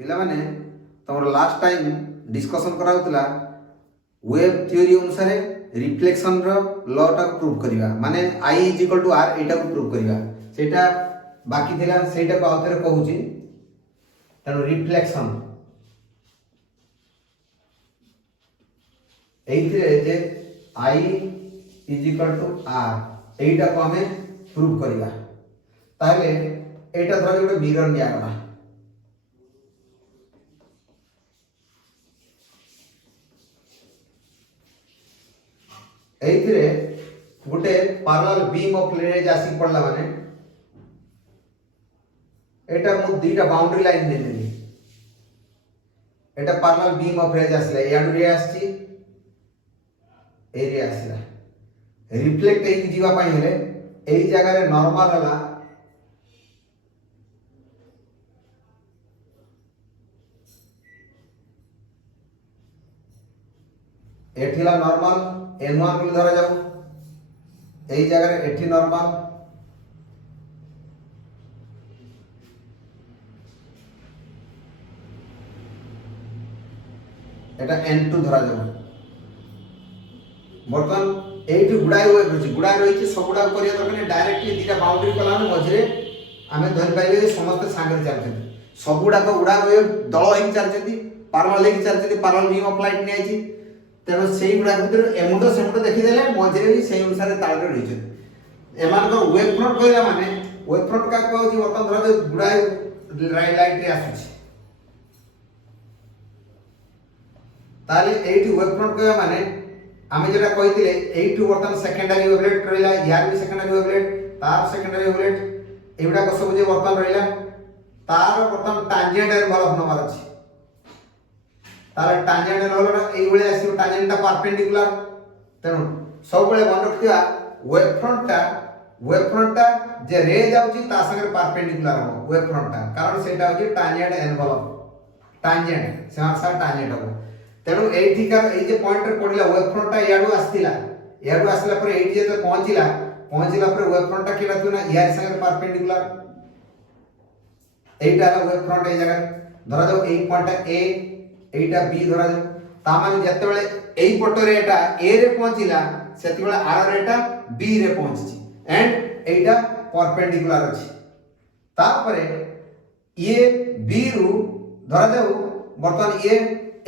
पिला माने तमर लास्ट टाइम डिस्कशन कराउतला वेब थ्योरी अनुसार रिफ्लेक्शन रो लॉ टा प्रूव करिवा माने I = R एटा को प्रूव करिवा सेटा बाकी थिला सेटा को आउथरे कहूची तनो रिफ्लेक्शन एइथिरे जे I = R एटा को हमें प्रूव करिवा ताले एटा धरि गोटे मिरर निया गला एइथिरे गोटे पैरेलल बीम ऑफ रेज आसी पड़ला माने एटा मु दुईटा boundary line देलेनी Etah parallel beam of raise आसला याडू रे आसी एरिया आसला रिफ्लेक्ट एई जीवा पई हेले एई जगह रे नॉर्मल हला एठिला नॉर्मल n1 बोली धरा जाऊ एई जगह रे एठी नॉर्मल एटा n2 धरा जाऊ बर्तन एठी गुडाय होय रछि गुडाय रहिछि सबुडा करिया दरकाने डायरेक्टली दीटा बाउंड्री कलाने मझरे आमे धरि पाइबे समस्त सांगरे चलछथि सबुडा को उडा होय दळ हि चलछथि पैरेलल हि चलछथि पैरेलल बीम ऑफ लाइट नै आछि तेणु से गुड़ा भर एमुड सेमुड देखीदे मझे भी से अनुसार ताल रही एमान वेब फ्रंट कहला माने वेब फ्रंट का कहूँ बर्तमान धर जो गुड़ा लाइट रे आसुछि ताले एठी वेब फ्रंट कहला माने आमे जेटा कहिथिले एठी बर्तमान सेकेंडरी वेवलेट रहला यार भी सेकेंडरी वेवलेट तार सेकेंडरी वेवलेट एबडा को सब जे बर्तमान रहला तार बर्तमान टांजेंट एनवलप नंबर अछि तार टांजेंट एनवलप एई बळे आसी टांजेंट ता परपेंडिकुलर तेनु सब बळे मन रखिया वेब फ्रंट ता जे रे जाउची ता संगे परपेंडिकुलर हो वेब फ्रंट ता कारण सेटा होची टांजेंट एनवलप टांजेंट सेमासा टांजेंट हो तेनु एठी का ए जे पॉइंट रे पडिला वेब फ्रंट ता याडू आसला पर एठी जे पहुंचिला पर वेब फ्रंट ता केटा तुना यार संगे परपेंडिकुलर एटा वेब फ्रंट ए जगह धरा जाऊ ए पॉइंट ए एटा बी धरा जाऊ ता माने जते बेले एई पटो रे एटा ए रे पहुंचिला सेति बेले आर रे एटा बी रे पहुंची एंड एटा परपेंडिकुलर अछि तापरे ये बी रु धरा जाऊ बर्तमान ये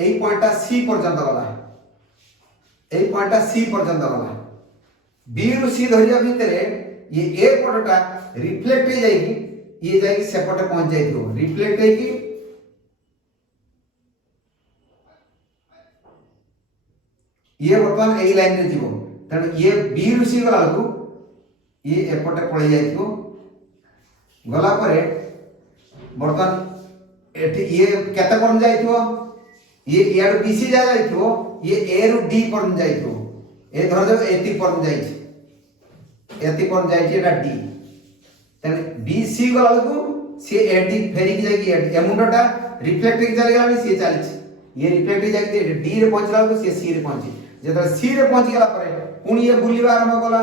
एई पॉइंट सी पर्यंत गला एई पॉइंट सी पर्यंत गला बी रु सी धरिया भितरे ये ए पटटा रिफ्लेक्ट हे जाईकी ये जाईकी सेपटे पहुंच जाईथो रिफ्लेक्ट हेकी ये बर्तमान एई लाइन रे जीवो तण ये बी रु सी गला लकु ये एपटे पळै जाईथो गला परे बर्तमान एठी ये केते कोन जाईथो ये यार बीसी जा जाईथो ये ए रु डी पर जाईथो ए धर जब एती पर जाईछि एती पर जाईछि एटा डी तण बी सी गला लकु से एडी फेरी की जाईकी एमुंडटा रिफ्लेक्ट के चली गला से चलछि ये रिफ्लेक्ट जाईकी डी रे पहुंचला लकु से सी रे पहुंची जेतरा सी रे पहुंची गला परे पुनी ये बुलिबा आरंभ कला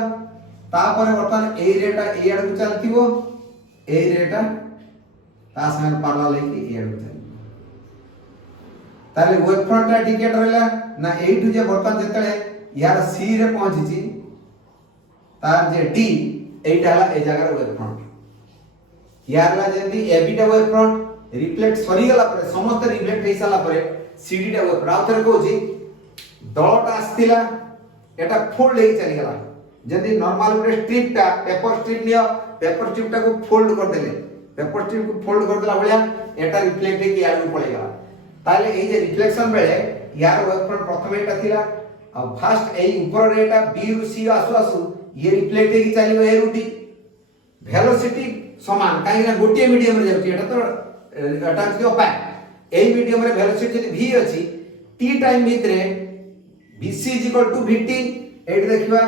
तापर बर्तमान ए रेटा ए आडू चलथिबो ए रेटा ता संग पैरेलल हेकी ए आडू चल ताले वेब फ्रंट टा टिकेट रहला ना एठु जे बर्तमान जेतले यार सी रे पहुंचीची तार जे डी एटा हला ए जगह वेब फ्रंट यार ला जेंती ए बी टा वेब फ्रंट रिफ्लेक्ट सरी गला परे समस्त रिफ्लेक्ट हे साला परे सी डी टा वेब राउथर कहूची दळटा आस्तिला एटा फोल्ड हे चली गला जदी नॉर्मल गोटे स्ट्रिप टा पेपर स्ट्रिप टा को फोल्ड कर देले पेपर स्ट्रिप को फोल्ड कर देला बलिया एटा रिफ्लेक्ट हे कि आडू पळे गला ताले ए जे रिफ्लेक्शन बेले यार वेब फ्रंट प्रथम एटा थिला आ फर्स्ट ए ऊपर रे एटा बी रु सी आसु आसु ये रिफ्लेक्ट हे कि चलिबो ए रु डी वेलोसिटी समान काहे ना गोटे मीडियम रे जाउची एटा तो एटा जो पा ए मीडियम रे वेलोसिटी जदी v अछि t टाइम भितरे bc = vt एट देखिबा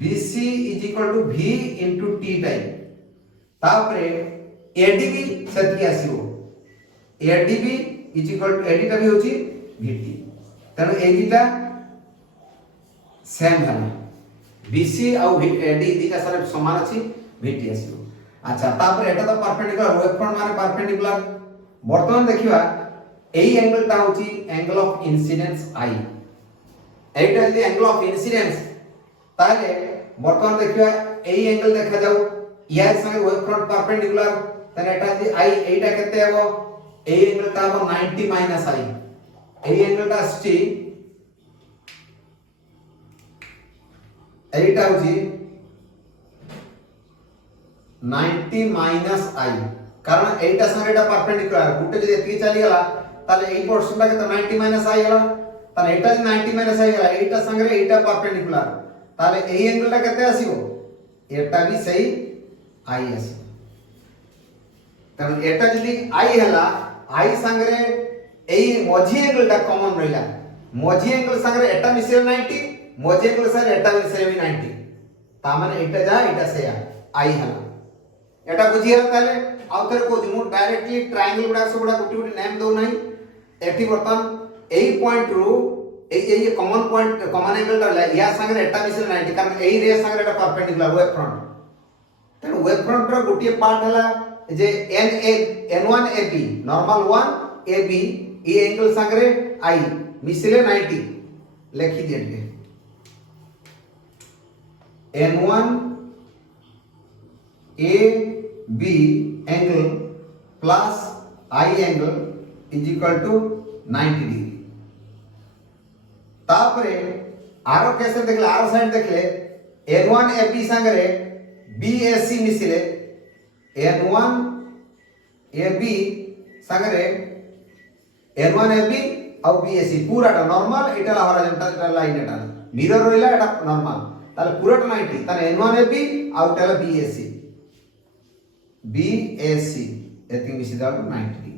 bc = v * t टाइम तापरे adv सेति आसीबो adv = एडिटा भी होची vt तनो एडिटा सेम है bc और ad दिटा सारे समान अछि vt आसीबो अच्छा तापर एटा तो परपेंडिकुलर वेब फ्रंट माने परपेंडिकुलर बर्तमान देखिबा एई एंगल टा होची एंगल ऑफ इंसिडेंस आई एटा जदि एंगल ऑफ इंसिडेंस ताले बर्तमान देखिबा एई एंगल देखा जाऊ यार संगे वेव फ्रंट परपेंडिकुलर तने एटा जदि आई एटा केते हेबो एई एंगल टा हो 90 माइनस आई एई एंगल टा आछि एटा होची 90 माइनस आई कारण एटा संगे एटा परपेंडिकुलर गुटे जदि एति चली गला ताले एई पोर्शन टा केते 90 माइनस आई गला ताले एटा 90 माइनस आई गला एटा संगे एटा परपेंडिकुलर ताले एई एंगल टा केते आसीबो एटा भी सही आई आसी तन एटा जदि आई हला आई संगे एई मझी एंगल टा कॉमन रहिला मझी एंगल संगे एटा मिसिले 90 मझी एंगल संगे एटा मिसिले भी 90 ता माने एटा जा एटा से आई हला एटा बुझी हला ताले आउथर को मु डायरेक्टली ट्रायंगल गुडा सब गुडा गुटी गुटी नेम दो नाही एठी बर्तन एई पॉइंट रू एई कॉमन पॉइंट कॉमन एंगल ता या संगे एटा मिसिले 90 कारण एई रे संगे एटा परपेंडिकुलर वेव फ्रंट तन वेव फ्रंट रो गुटी पार्ट हला जे n1 ab नॉर्मल 1 ab ए एंगल संगे आई मिसिले 90 लिखि दिए n1 ab angle plus I angle is equal to 90 degree तापरे आरो कैसे देखले आरो साइड देखले n1 ab संगे bac मिसिले n1 ab संगे n1 ab और bac पूरा नॉर्मल एटा हॉरिजॉन्टल लाइन एटा मिरर रोइला एटा नॉर्मल ताले पूरा 90 ताले n1 ab और ताले bac एति मिसी दा 90 डिग्री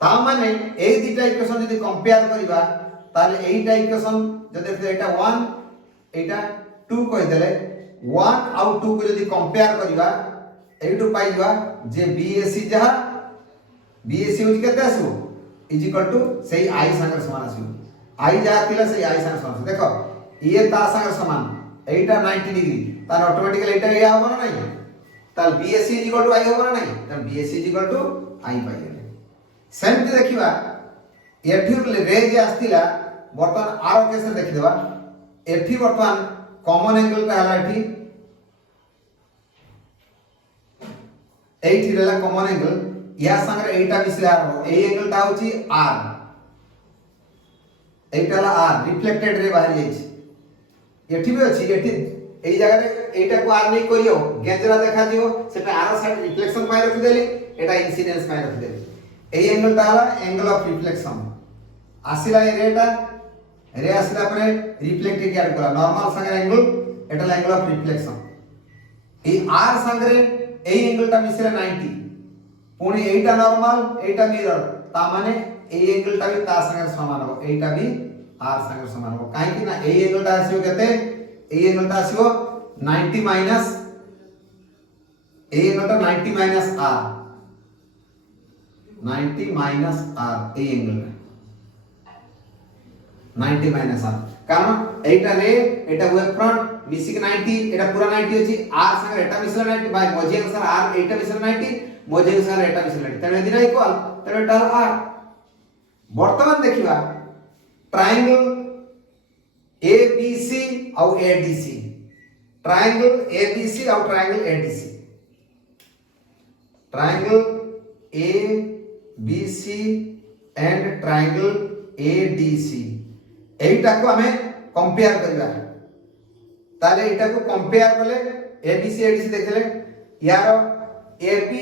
ता माने ए दिटा इक्वेशन यदि कंपेयर करिबा ताले एटा इक्वेशन जदि एटा 1 एटा 2 कहि देले 1 और 2 को यदि कंपेयर करिबा एटू पाइबा जे BAC जहा BAC होज केते आसो इज इक्वल टू सेही आई संगे समान आसो आई जहा तिला सेही आई संगे समान देखो ये ता संगे समान एटा 90 डिग्री तार ऑटोमेटिकली एटा या होबो ना नहीं ताल BAC इज इक्वल टू आई होबो ना नहीं त BAC इज इक्वल टू आई पाइले सेम देखिबा एठी रे जे आस्तिला बर्तमान आरो कैसे देखि देबा एठी बर्तमान कॉमन एंगल का हला एठी एठी रेला कॉमन एंगल या संगे एटा मिसले आरो ए एंगल ता होची r एटा ला r रिफ्लेक्टेड रे बाहर जाई एठी भी अछि एठी एई जगह रे एटा को r नै करियो गेजरा देखा दियो सेटा r साइड रिफ्लेक्शन पाइ रखि देली एटा इंसिडेंस पाइ रखि देली ए एंगल ता हला एंगल ऑफ रिफ्लेक्शन आसिला ए रेटा रे आसिला परे रिफ्लेक्टेड यार करा नॉर्मल संगे angle Etah angle of reflection A r संगे ए एंगल ता मिसले 90 पुणी एटा नॉर्मल एटा मिरर ता माने ए एंगल ता भी ता संगे समान हो एटा भी r संगे समान हो काहे कि ना ए एंगल ता आसीओ केते ए एंगल ता आसीओ 90 माइनस ए एंगल ता 90 minus r 90 minus r A angle 90 minus r कारण एटा रे एटा वेव फ्रंट मिसिक 90 एटा पूरा 90 अछि r संगे एटा मिसले 90 बाय मजे अनुसार r एटा मिसले 90 मजे अनुसार एटा मिसले 90 तने दिना इक्वल तने एटा r वर्तमान देखिबा ट्रायंगल ABC और ADC ट्रायंगल ABC और triangle ADC triangle ABC and triangle ADC एटा को हमें कंपेयर करबा ताले एटा को कंपेयर करले ABC ADC देखले यार AB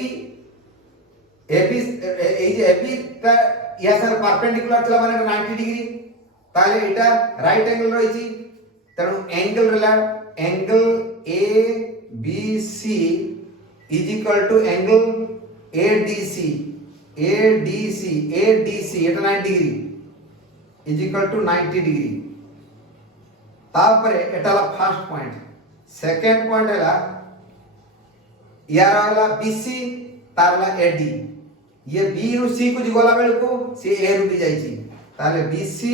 ए जे AB ता या सर परपेंडिकुलर चला माने 90 डिग्री ताले एटा राइट एंगल रही छी तनु एंगल रला angle ABC is equal to angle ADC एटा 90 degree is equal to 90 degree तापरे एटाला फर्स्ट पॉइंट सेकंड पॉइंट हैला यार वाला BC तारला AD ये B रु C को जिगला बेल को से A रु भी जाई छी ताले BC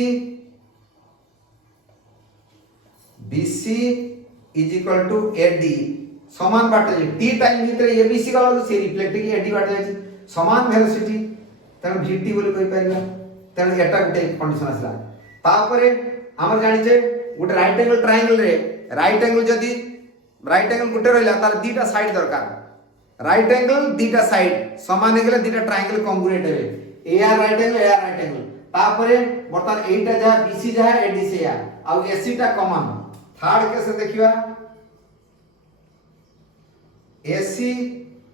is equal to AD समान बाटे T टाइम भीतर ये BC गला से रिफ्लेक्ट की AD बाटे जाई छी समान वेलोसिटी तेणु vt बोली कहि परिबा तेणु एटा गुटे कंडीशन आसला तापरे हमर जानि जे गुटे राइट एंगल ट्रायंगल रे राइट एंगल जदी राइट एंगल गुटे रहला तार दीटा साइड दरकार राइट एंगल दीटा साइड समान हे गेले दीटा ट्रायंगल कॉन्ग्रुएंट हेबे ए आर राइट एंगल तापरे बर्तमान एटा जा बीसी जा एडीसी या आ एसी टा कॉमन थर्ड केस देखिबा AC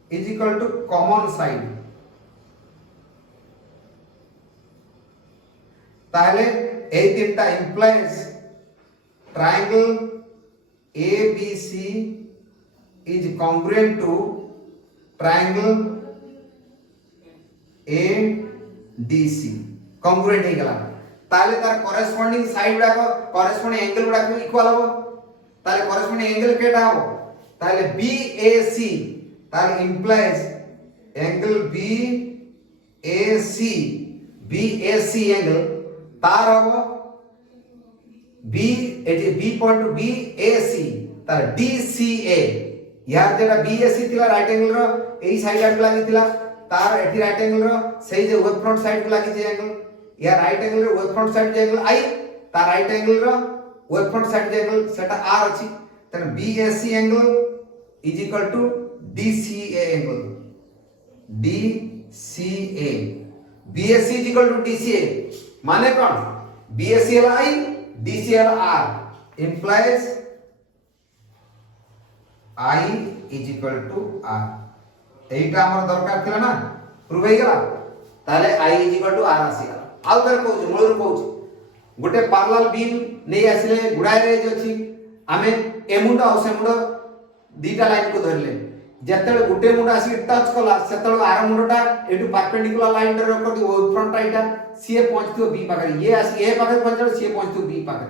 is equal to common side ताहले ए तीनटा implies triangle ABC is congruent to triangle ADC congruent हे गला ताहले तार corresponding side गुडा corresponding angle गुडा इक्वल हो ताहले corresponding angle केटा हो ताहले BAC तार implies angle BAC angle तार हो B point to BAC तार DCA यार जेटा BAC थिला राइट एंगल रो एई साइड आड लागि थिला तार एठी राइट एंगल रो सेही जे वेब फ्रंट साइड को लागि जे एंगल या राइट एंगल रो वेब फ्रंट साइड जे एंगल आई तार राइट एंगल रो वेब फ्रंट साइड जे एंगल सेटा R अछि तने BAC angle is equal to DCA angle DCA BAC is equal to DCA माने कौन BAC है I DCA है R implies I is equal to R एटा हमर दरकार थिला ना प्रूव हे गेला ताले I is equal to R आसी गेला आउ तर कहू मूल रू कहू गुटे पैरेलल बीम नै आसिले गुडाय रे जे अछि आमे एमुंडा और सेमुंडा दीटा लाइन को धरले जतले गुटे मुंडा आसी टच कला सेतले आर मुंडा एटू परपेंडिकुलर लाइन रे रख दी फ्रंट राइटा सी पहुंचतो बी पाकर ये आसी ए पाकर पहुंचतो सी पहुंचतो बी पाकर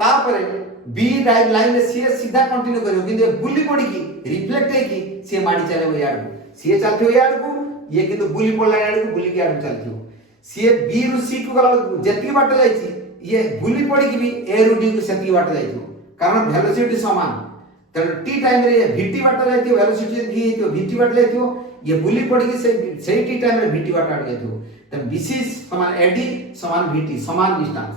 तापरे बी लाइन रे सी सीधा कंटिन्यू करियो किंतु बुली पड़ी की रिफ्लेक्ट है की सी माडी चले याड सी चलथियो याड को ये किंतु बुली पड़ला याड को बुली के याड चलथियो सी बी रु सी को गला जति बाट जाईची ये बुली पड़ी की भी ए रु डी को सेति बाट जाईतो कारण वेलोसिटी समान तेणु टी टाइम रे vt बाट जाइथियो वेलोसिटी v हेतियो vt बाट जाइथियो ये बुली पड़ी की से टी टाइम रे vt बाट जाइथियो त bc समान ad समान vt समान डिस्टेंस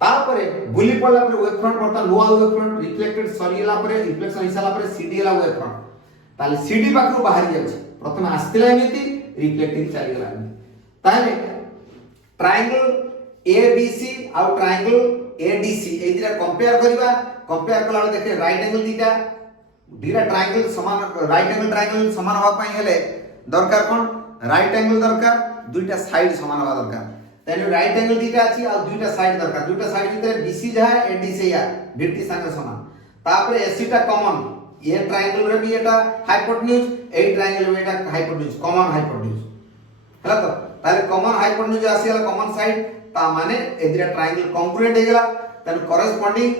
तापरे बुली पड़ला पर वेव फ्रंट बर्ता लो वेव फ्रंट रिफ्लेक्टेड सरीला पर रिफ्लेक्शन हिसाला पर cd ला वेव फ्रंट ताले cd पाखु बाहर जाउछि प्रथम आस्तिला एमिति रिफ्लेक्टिंग चली गेला ताले ट्रायंगल abc और ट्रायंगल adc ए दिरा कंपेयर करबा कंपेयर कला देखे राइट एंगल दीटा दीटा ट्रायंगल समान राइट एंगल ट्रायंगल समान होवा पई हेले दरकार कोन राइट एंगल दरकार दुईटा साइड समान होवा दरकार तेने राइट एंगल दीटा अछि आ दुईटा साइड दरकार दुईटा साइड भितर BC जहा ADC या VT संगे समान तापरे AC टा कॉमन ये ट्रायंगल रे भी एटा हाइपोटेन्यूज ए ट्रायंगल में एटा हाइपोटेन्यूज कॉमन हाइपोटेन्यूज हला तो ताले कॉमन हाइपोटेन्यूज आसीला कॉमन साइड ता माने एदिरा ट्रायंगल कॉन्ग्रुएंट हे गेला तेने कॉरेस्पोंडिंग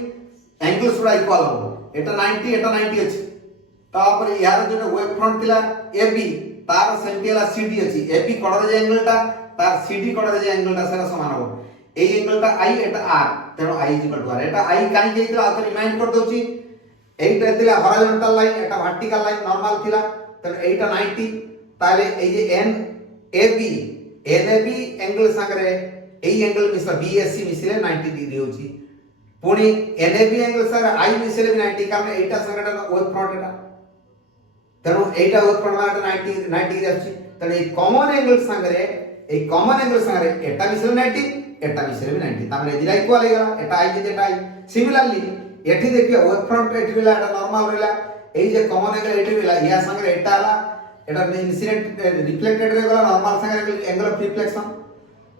एंगल्स गुडा इक्वल हो एटा 90 अछि तापर यार जो वेव फ्रंट थिला AB तार सेंटिला CD अछि AB कड़र जे एंगल ता तार CD कड़र जे एंगल ता सेरा समान हो ए एंगल ता I एटा R तेनो I R एटा I काई जेतिला आ रिमाइंड कर दोछि एटा थिला हॉरिजॉन्टल लाइन एटा वर्टिकल लाइन नॉर्मल थिला तेनो एटा 90 ताले ए जे NAB एंगल संगरे ए एंगल मिसला BAC मिसले 90 डिग्री होछि पुनी NAB एंगल सर I मिसले 90 कारण एटा संगटा वेव फ्रंट एटा तेनु एटा वेव फ्रंट माने 90 डिग्री अछि तेनु ए कॉमन एंगल संगरे एटा मिसले 90 एटा मिसले 90 तामे एदिला इक्वल हे गेला एटा I J Etah I similarly एठी देखियो वेव फ्रंट एठी बेला एटा नॉर्मल रहला ए जे कॉमन एंगल एठी बेला या संगरे एटा हला एटा इंसिडेंट रिफ्लेक्टेड रे गेला नॉर्मल संगरे एंगल ऑफ रिफ्लेक्शन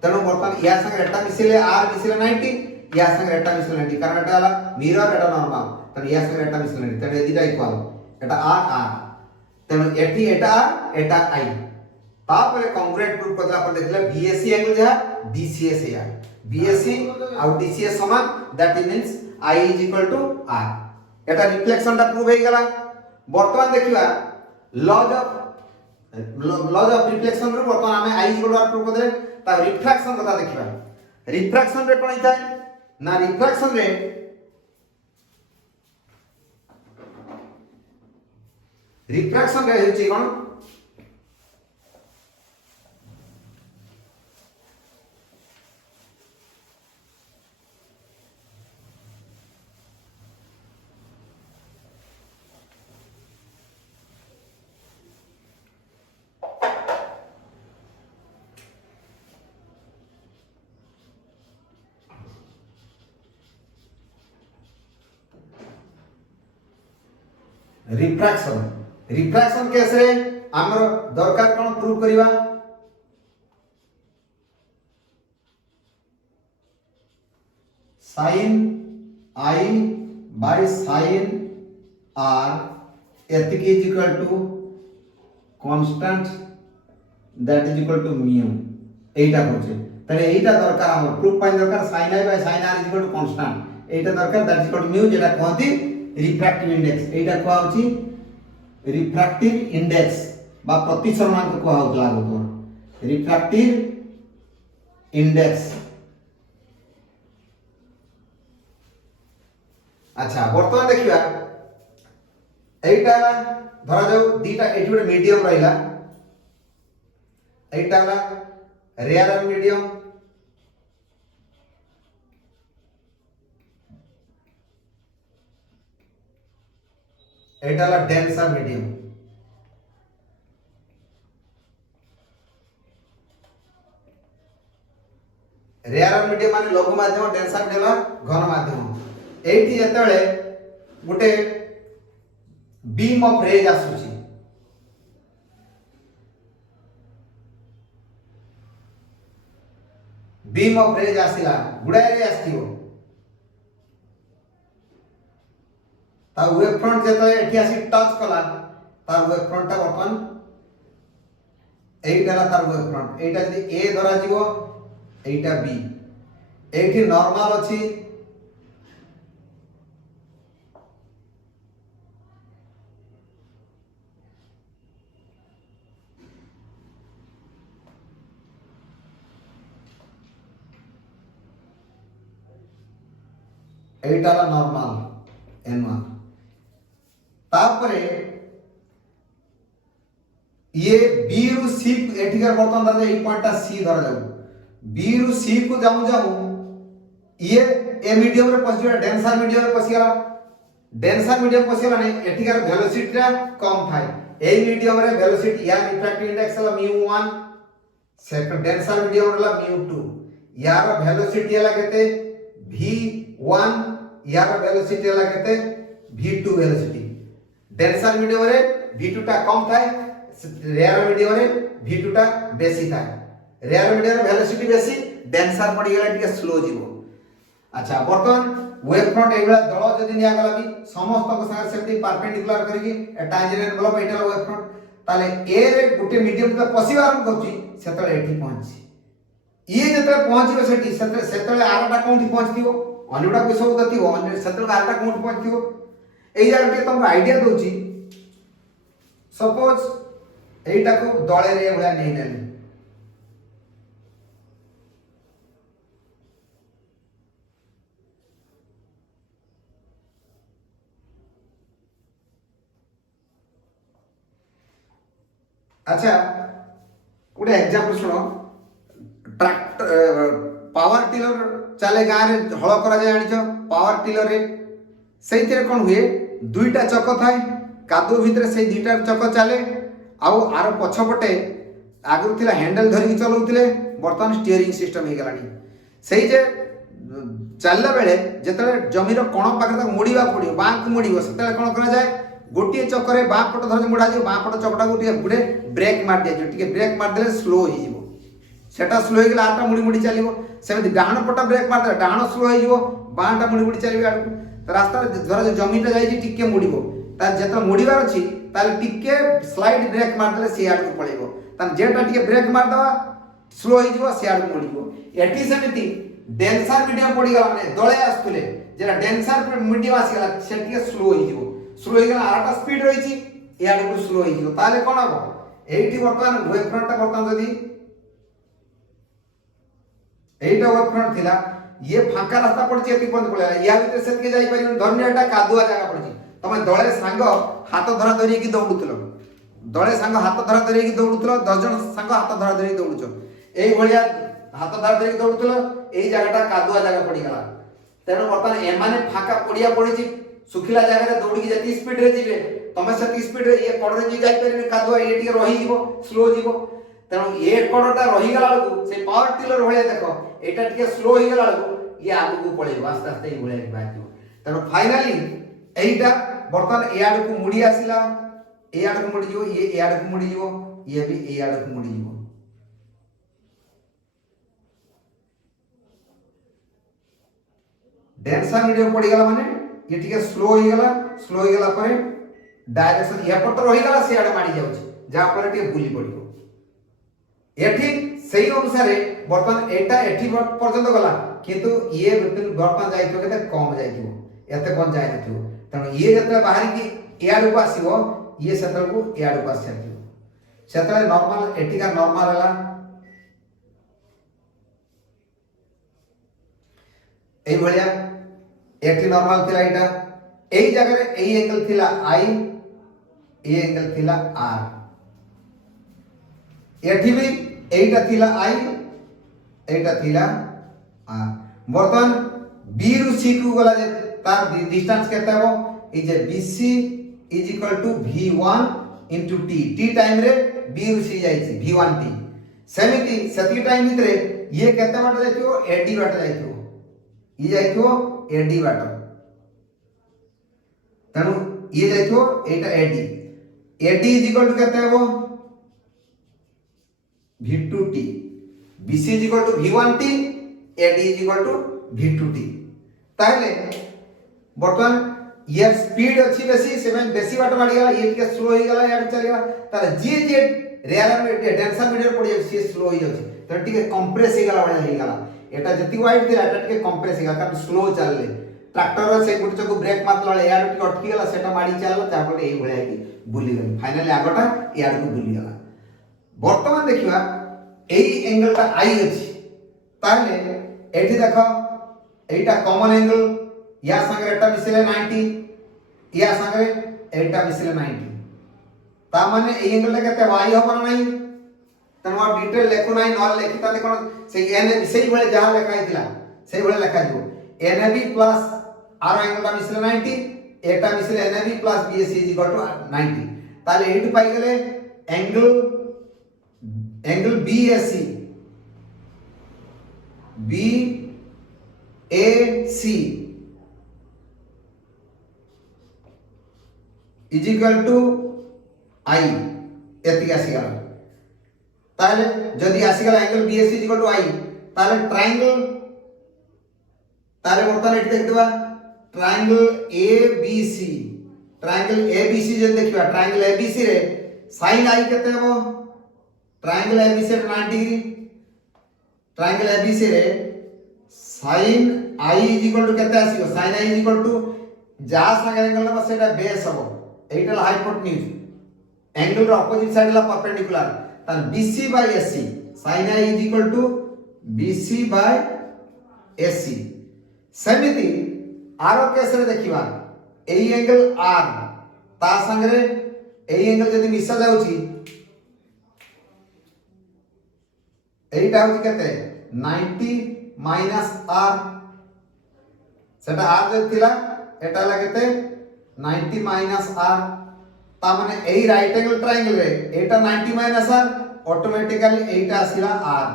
तेनु बर्तमान या संगरे एटा मिसले R मिसले 90 या संगे एटा मिसले 90 कारण एटा हला मिरर एटा नॉर्मल तने या संगे एटा मिसले 90 तने एदिटा इक्वल एटा R तेनु एठी एटा एटा I तापरे कॉन्ग्रुएंट प्रूफ करला पर देखले BAC एंगल जहा DCA से या BAC और DCA समान that means I is equal to R Etah reflection ता प्रूफ हे गेला वर्तमान देखिबा लॉज ऑफ रिफ्लेक्शन रो वर्तमान हमें I is equal to R proof करले ता रिफ्रैक्शन कथा देखिबा रिफ्रैक्शन रे कोन हिताय ना रिफ्रैक्शन रे होची कोन रिफ्रैक्शन रिफ्रैक्शन केस रे हमर दरकार कोन प्रूव करिवा sin I by sin R एतिक is equal to constant that is equal to mu एटा होचे तले एटा दरकार हमर प्रूफ पाइन दरकार sin I by sin R is equal to constant एटा दरकार that is equal to mu जेटा कहती रिफ्रैक्टिव इंडेक्स एटा को होची रिफ्रैक्टिव इंडेक्स बा प्रतिसरणांक को होतला गो रिफ्रैक्टिव इंडेक्स। अच्छा वर्तमान देखिबा एटा धरा जाऊ दीटा एठी गोटे मीडियम रहिला एटा ला रेयर मीडियम एटा ला डेंसर मीडियम रेयर मीडियम माने लघु माध्यम डेंसर मीडियम घन माध्यम एठी जेतले गोटे बीम ऑफ रेज आसुची बीम ऑफ रेज आसिला गुडाय रे आस्तियो ता वेव फ्रंट जेतले एठी आसी टच कला तार वेव फ्रंट ता वर्तमान एइटा ला तार वेव फ्रंट एइटा जदि ए धरा जीवो एइटा बी एठी नॉर्मल अछि एटा ला नॉर्मल n1 तापरे ये बी रु सी एठिकर बर्तन धर ए पॉइंट सी धर जाऊ बी रु सी को जाऊ जाऊ ये ए मीडियम रे पसिला डेंसर मीडियम रे पसिला डेंसर मीडियम पसिला नै एठिकर वेलोसिटी रा कम थाए ए मीडियम रे वेलोसिटी या रिफ्रैक्टिव इंडेक्स ला mu1 सेकंड डेंसर मीडियम ला mu2 यार वेलोसिटी ला केते v1 यार वेलोसिटी ला केते v2 वेलोसिटी डेंसर मीडियम रे v2 टा कम थाए रेयर मीडियम रे v2 टा बेसी थाए रेयर मीडियम रे वेलोसिटी बेसी डेंसर पड़ी गेला टिके स्लो जीवो। अच्छा वर्तमान वेव फ्रंट एबला दଳ जदी निया गला भी समस्त को संग सेमती परपेंडिकुलर करके टैंजेंट एनवेलप एटा वेव फ्रंट ताले ए रे गुटे मीडियम त पसिबा आरंभ करछि सेतले एठी पहुंची ये जते पहुंचबे सेठी सेतले आरटा कोंठी पहुंचतिबो अन्यटा को सब दतिबो अन्य सेतले आरटा कोंठी पहुंचतिबो एई जान के तुमको आईडिया दोची सपोज एटा को दळे रे भला नै नेली अच्छा गोटे एग्जांपल सुनो ट्रैक्टर पावर टिलर चले गाँव रे हल करा जाय आनिछ पावर टिलर रे सेइते कोन हुए दुईटा चक थाए कादो भितर से दुईटा चक चले आउ आर पछपटे आगु थिला हैंडल धरि चलौतिले वर्तमान स्टीयरिंग सिस्टम हे गलानी सेइ जे चलला बेले जेतले जमीर कोण पाखरे तक मुडीबा पडियो बांक मुडीबो सेतले कोन करा जाय गोटिए चक्कर बाँ पट धर मुड़ा जाए बाँ पट चकटा को गुटे ब्रेक मार दिया टे ब्रेक मारदे स्लो हो सेटा स्लो हो आटा मुड़ी मुड़ी चलो सेमती डाण पट ब्रेक मारदे डाण स्लो हो बाँटा मुड़ी मुड़ी चलिए आड़ रास्ता धर जमीटा जाए मुड़ जो मुड़ार अच्छी टिके स्लाइड ब्रेक मारदे सी आड़ को पलैब जेटा टे ब्रेक मारदे स्लो हो सी आड़ मुड़ एटी सेमती डेंसर मीडियम पड़गला मैंने दले आसुले जेटा डेंसर मीडियम आसीगला से स्लो हो स्लो हो आरटा स्पीड रही यार को स्लो हो ताले कोन हो एठी वर्तमान वेव फ्रंट वर्तमान जदी एटा वेव फ्रंट थिला ये फांका रास्ता पड़ची एति पॉइंट पळा या भीतर से के जाई परिन धरने एटा कादुआ जगह पड़ची तमे दळे सांग हाथ धरा धरी की दौड़ुतलो दळे सांग हाथ धरा धरी की दौड़ुतलो 10 जन सांग हाथ धरा धरी दौड़ुचो एई भलिया हाथ धरा धरी दौड़ुतलो एई जगहटा कादुआ जगह पड़ी गला तेनो वर्तमान एमाने फांका पड़िया पड़ीची सुखिला जगह रे दौड़ी की जति स्पीड रे जिवे तमे सती स्पीड रे ये कड़ रे जी जाई परिने कादुआ ये टिके रही जीवो स्लो जीवो तेनो ये कड़टा रही गला को से पावर टिलर होय देखो एटा टिके स्लो हो गला को ये आगु को पळे आस्ते आस्ते ही भले बाजो तेनो फाइनली एटा बर्तमान ए आड़ को मुड़ी आसिला ए आड़ को मुड़ी जीवो ये ए आड़ को मुड़ी जीवो ये भी ए आड़ को मुड़ी जीवो डेंसा मीडियम पड़ी गला माने ये ठीक है स्लो हो गला पर डायरेक्शन या पट रही गला से आड़े माड़ी जाउछ जा पर ठीक बुली पड़ियो एठी सही अनुसार बर्तमान एटा एठी पर्यंत गला किंतु ये बर्तमान जाइतो केते कम जाइतो एते कोन जाय नथियो तण ये जत्रा बाहर की एआड को आसीबो ये सेतल को एआड को आसीथियो सेतल नॉर्मल एठी का नॉर्मल हला एई भलिया एठी नॉर्मल थिला एटा एई जगह रे एई एंगल थिला आई ए एंगल थिला आर एठी भी एटा थिला आई एटा थिला आर बर्तमान बी रु सी को गला जे तार डिस्टेंस केते हो ई जे BC is equal to V1 into t time रे बी रु सी जाईची V1t सेमिति सती टाइम भितरे ये केते बाट जाइतो AD बाट जाइतो ई जाइतो AD बाट तनु ये जाइतो एटा AD इज इक्वल टू केते हो V2t BC is equal to V1t AD is equal to V2t ताहले बर्तमान ये स्पीड अच्छी बेसी सेवन बेसी बाट माडी गला ये के स्लो हो गला यार चली गला ताले जे रियल में डेंसा मीडियम पड़ी से स्लो हो जाउछ त ठीक कंप्रेस हो गला वाला हो गला एटा जति वाइड थिला एटा ठीक कंप्रेस हो गला कारण स्लो चलले ट्रैक्टर से गुट चको ब्रेक मारला यार ठीक अटकी गला सेटा माडी चलला ता परे एई भलिया की बुली गली फाइनली आगोटा यार को बुली गला बर्तमान देखिबा एई एंगल ता आई अछि ताले एठी देखो एटा कॉमन एंगल या संगे एटा मिसले 90 या संगे एटा मिसले 90 ता माने एई एंगल केते y होबो नाही तनो डिटेल लेखो नाही न लेखि ताले कोन से एन सेही भले जहा लेखाई थिला सेही भले लेखा दिबो NAB प्लस आर एंगल ता मिसले 90 एटा मिसले NAB plus BAC is equal to 90 ताले एठी पाई गेले angle BAC is equal to I एति आसीगला ताले जदी आसीगला angle BAC is equal to I ताले ट्रायंगल ताले बर्तमान एठी देखिबा ट्रायंगल ABC जे देखिबा ट्रायंगल ABC रे sin I केते हो ट्रायंगल ABC रे 90 डिग्री ट्रायंगल ABC रे sin I is equal to केते आसीबो sin I is equal to जा संगे एंगल बस एटा बेस हबो एटा हाइपोटेन्यूज एंगल रो अपोजिट साइड ला परपेंडिकुलर त BC by AC sin I is equal to BC by AC सेमिति आरो केस रे देखिबा एई एंगल R ता संगे एई एंगल जदी मिसा जाउची एटा होची केते 90 माइनस R सेटा R जे थिला एटा लागेते 90 माइनस R ता माने एई राइट एंगल ट्रायंगल रे एटा 90 माइनस R ऑटोमेटिकली एटा आसीला R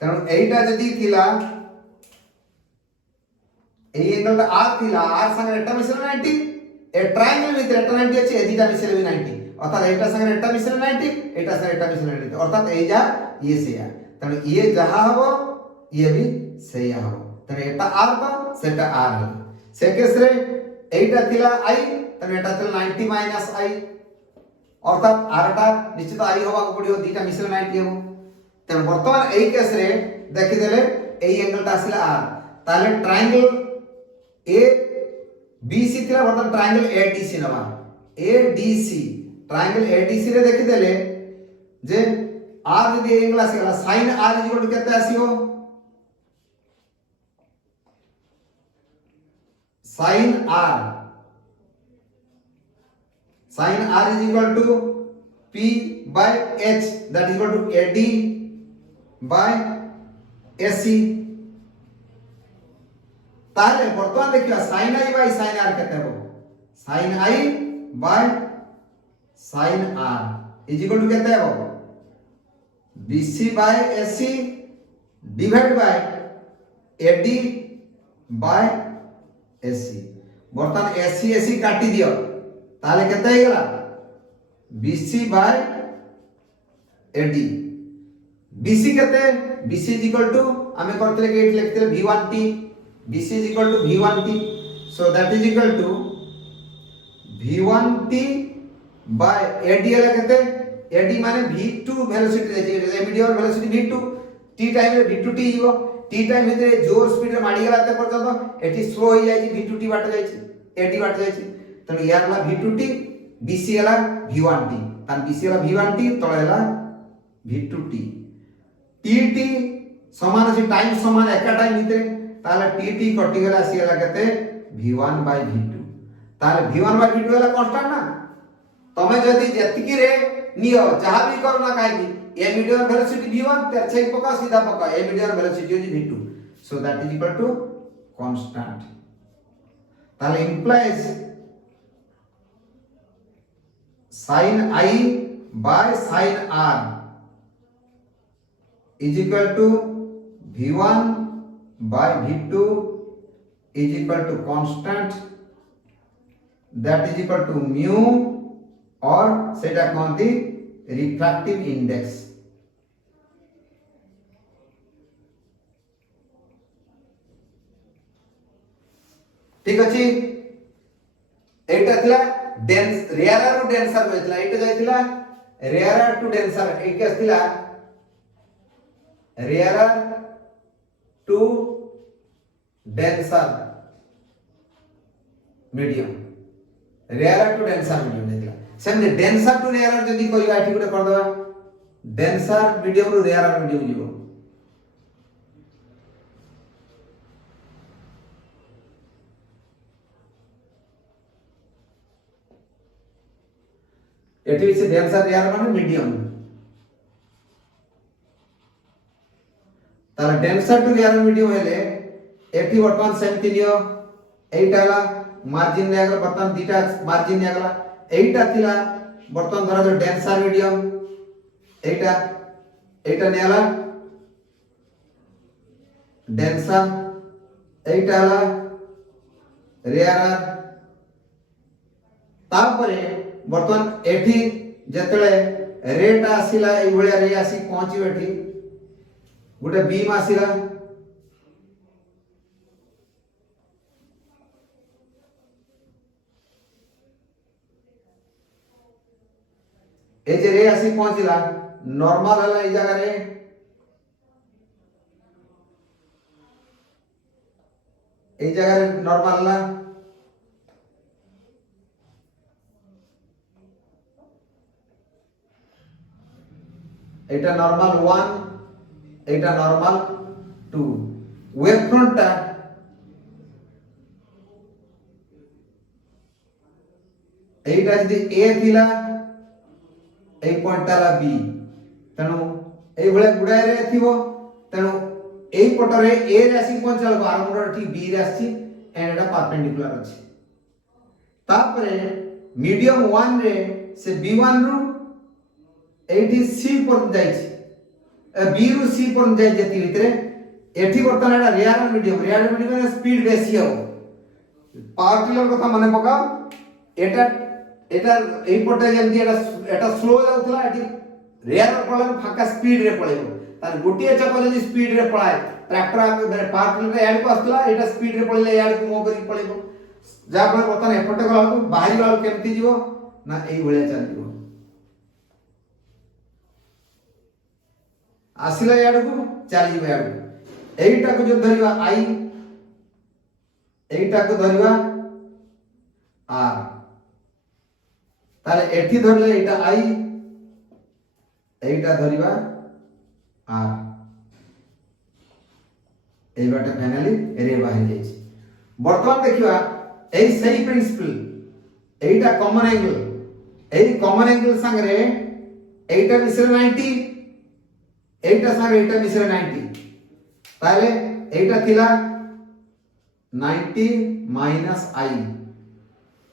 तनु एटा जदी थिला एई एंगल ता R थिला R संगे एटा मिसले 90 ए ट्रायंगल में एटा 90 अछि एदिटा मिसले भी 90 अर्थात एटा संगे एटा मिसले 90 एटा संगे एटा मिसले 90 अर्थात ए जा ये से या तनु ये जहा हबो ये भी से या हबो तनु एटा R बा सेटा R हला से केस रे एटा थिला I तनु एटा थिला 90 माइनस I अर्थात R टा निश्चित I होबा को पडियो दीटा मिसले 90 हबो तनु वर्तमान एई केस रे देखि देले एई एंगल ता आसीला R ताले ट्रायंगल ABC थिला वर्तमान ट्रायंगल ADC नवा ADC ट्रायंगल ADC रे देखि देले जे R जदी एंगल आसीला sin R is equal to केते आसीओ sin R is equal to P by H that is equal to AD by AC ताले वर्तमान देखियो sin I by sin R केते हो sin I by sin R is equal to केते हो BC by AC divided by AD by AC बर्तमान AC AC काटी दियो ताले केते हे गेला BC बाय AD BC केते BC इज इक्वल टू हमें करतले के एट लिखते V1T BC is equal to V1T so that is equal to V1T by AD ହେଲା केते AD माने V2 वेलोसिटी रे medium velocity V2 T time रे V2T हिबो T टाइम भितरे जोर स्पीड रे माडी गेला ते पर्यंत एटी स्लो हो जाई V2T बाट जाई AD बाट जाई तने यार ला V2T BC ହେଲା V1T तान BC ହେଲା V1T तळे ହେଲା V2T TT समान अछि टाइम समान एका टाइम भितरे ताले TT कटि गेला आसी गेला केते V1 बाय V2 ताले V1 बाय V2 होला कांस्टेंट ना तमे जदी जतिकी रे नियो जहां भी करो ना काहे की ए मीडियम वेलोसिटी V1 तेर छेक पका सीधा पका ए मीडियम वेलोसिटी होजी V2 so that is equal to constant ताले implies sin I by sin R is equal to V1 by V2 is equal to constant that is equal to mu or सेटा कहंती refractive index ठीक अछि एटा थिला dense rarer to denser होइतला एटा जाइतला rarer to denser एके थिला rarer to denser medium rarer to denser medium जाइतला सेम डेंसर टू रेयरर जदी कहिबा एठी गुटे कर दबा डेंसर मीडियम रु रेयरर मीडियम जीवो एठी से डेंसर रेयर माने मीडियम तार डेंसर टू रेयर मीडियम हेले एठी वर्तमान सेम तिलियो एटाला मार्जिन ने अगर वर्तमान दीटा मार्जिन ने अगला एटा थिला वर्तमान धरा जो डेंसर मीडियम एटा एटा ने आला डेंसर एटा आला रेयर तापरे वर्तमान एठी जतले रेट आसीला ए भलिया रे आसी पहुंची एठी गुटे बीम आसीला ए जे रे आसी पहुंचला नॉर्मल हला ए जगह रे ए जगह रे नॉर्मल हला एटा नॉर्मल 1 एटा नॉर्मल 2 वेव फ्रंट टा एटा जदी ए थिला ए पॉइंट ताला बी तणु ए भले गुडाय रे थिबो तणु ए पटरे ए रे आसी पहुंचल आरंभ ठीक बी रे आसी एंड एटा परपेंडिकुलर अछि तापरे मीडियम 1 रे से b1 रु एठी सी पर जाइछि बी रु सी पर जाइ जति भितरे एठी वर्तमान एटा रेयर मीडियम रे स्पीड बेसी हो पावर टिलर कथा माने पका एटा एटा ए पटे जेंति एटा स्लो जाउतला एठी रेयर पळले फाका स्पीड रे पळेबो तार गोटिए चक जदि स्पीड रे पळाय ट्रैक्टर पावर टिलर रे एड को आस्तला एटा स्पीड रे पळले एड को मो करी पळेबो जा पर वर्तमान एपटे गला को बाहरी गला केमति जीवो ना एई भलिया चलिबो आसिला याड को चली याड एईटा को जो धरिवा आई एईटा को धरिवा आर ताले एठी धरले एटा आई एईटा धरिवा आर एई बाटे फाइनली रे बाहर जाइछि वर्तमान देखिवा एई सही प्रिंसिपल एईटा कॉमन एंगल एई कॉमन एंगल संगे एईटा मिश्र 90 एटा संगे एटा मिश्र 90 ताले एटा थिला 90 माइनस आई